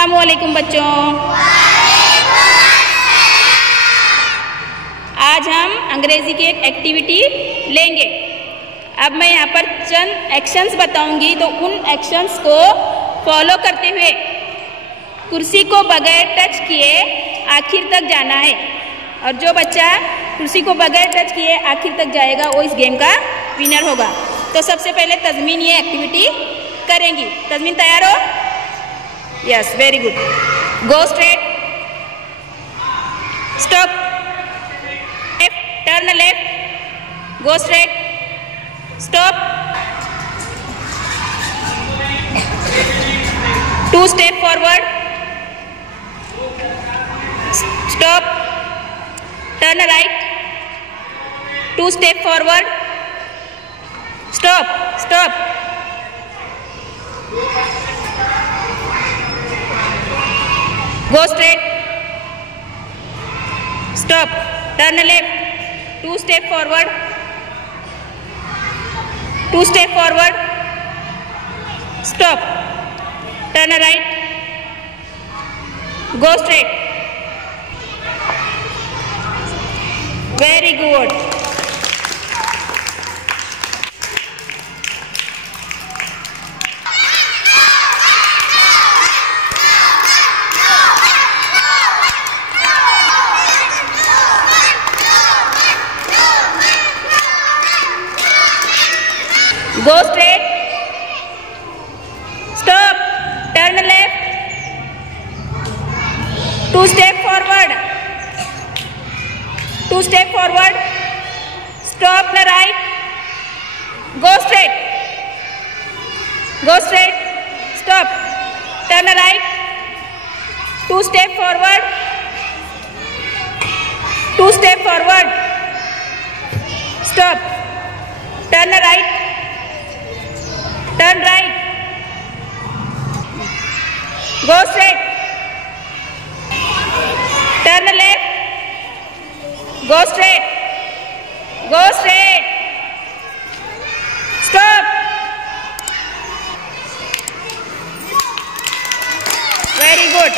अस्सलामुअलैकुम बच्चों। आज हम अंग्रेजी की एक एक्टिविटी लेंगे। अब मैं यहाँ पर चंद एक्शंस बताऊंगी, तो उन एक्शंस को फॉलो करते हुए कुर्सी को बगैर टच किए आखिर तक जाना है। और जो बच्चा कुर्सी को बगैर टच किए आखिर तक जाएगा वो इस गेम का विनर होगा। तो सबसे पहले तज़मीन ये एक्टिविटी करेंगी। तज़मीन तैयार हो? Yes, very good. Go straight, stop, left, turn left, go straight, stop, 2 step forward, stop, turn right, 2 step forward, stop, stop, go straight, stop, turn left, 2 step forward, 2 step forward, stop, turn right, go straight, very good. Go straight, stop, turn left, 2 step forward, 2 step forward, stop the right, go straight, stop, turn right, 2 step forward, 2 step forward, stop, turn right, turn right, go straight, turn left, go straight, stop, very good.